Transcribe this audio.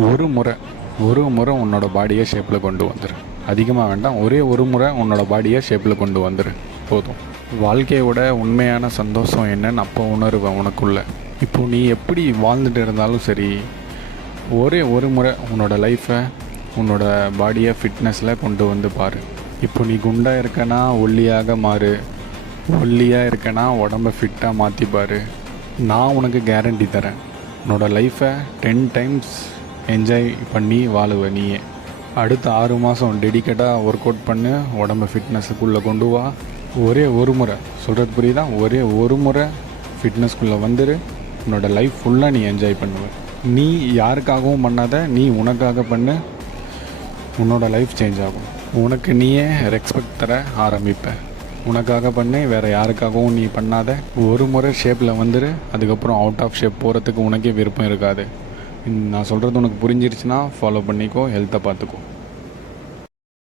ஒரு முறை உன்னோட பாடியை ஷேப்பில் கொண்டு வந்துரு. அதிகமாக வேண்டாம், ஒரே ஒரு முறை உன்னோட பாடியை ஷேப்பில் கொண்டு வந்துரு போதும். வாழ்க்கையோட உண்மையான சந்தோஷம் என்னன்னு அப்போ உணருவேன் உனக்குள்ள. இப்போது நீ எப்படி வாழ்ந்துட்டு இருந்தாலும் சரி, ஒரே ஒரு முறை உன்னோட லைஃப்பை, உன்னோட பாடியை ஃபிட்னஸில் கொண்டு வந்து பாரு. இப்போ நீ குண்டாக இருக்கனா ஒல்லியாக மாறு, ஒல்லியாக இருக்கனா உடம்பை ஃபிட்டாக மாற்றிப்பார். நான் உனக்கு கேரண்டி தரேன், உன்னோட லைஃப்பை 10 டைம்ஸ் என்ஜாய் பண்ணி வாழுவ நீயே. அடுத்த 6 மாதம் டெடிக்கேட்டாக ஒர்க் அவுட் பண்ணு, உடம்பை ஃபிட்னஸுக்குள்ளே கொண்டு வா. ஒரே ஒரு முறை சொல்கிறது புரியுதா? ஒரே ஒரு முறை ஃபிட்னஸ்குள்ளே வந்துரு, உன்னோட லைஃப் ஃபுல்லாக நீ என்ஜாய் பண்ணுவ. நீ யாருக்காகவும் பண்ணாத, நீ உனக்காக பண்ணு, உன்னோட லைஃப் சேஞ்ச் ஆகும். உனக்கு நீயே ரெஸ்பெக்ட் தர ஆரம்பிப்ப. உனக்காக பண்ணு, வேறு யாருக்காகவும் நீ பண்ணாத. ஒரு முறை ஷேப்பில் வந்துரு, அதுக்கப்புறம் அவுட் ஆஃப் ஷேப் போகிறதுக்கு உனக்கே விருப்பம் இருக்காது. நான் சொல்கிறது உனக்கு புரிஞ்சிருச்சுன்னா ஃபாலோ பண்ணிக்கோ, ஹெல்த்தை பார்த்துக்கோ.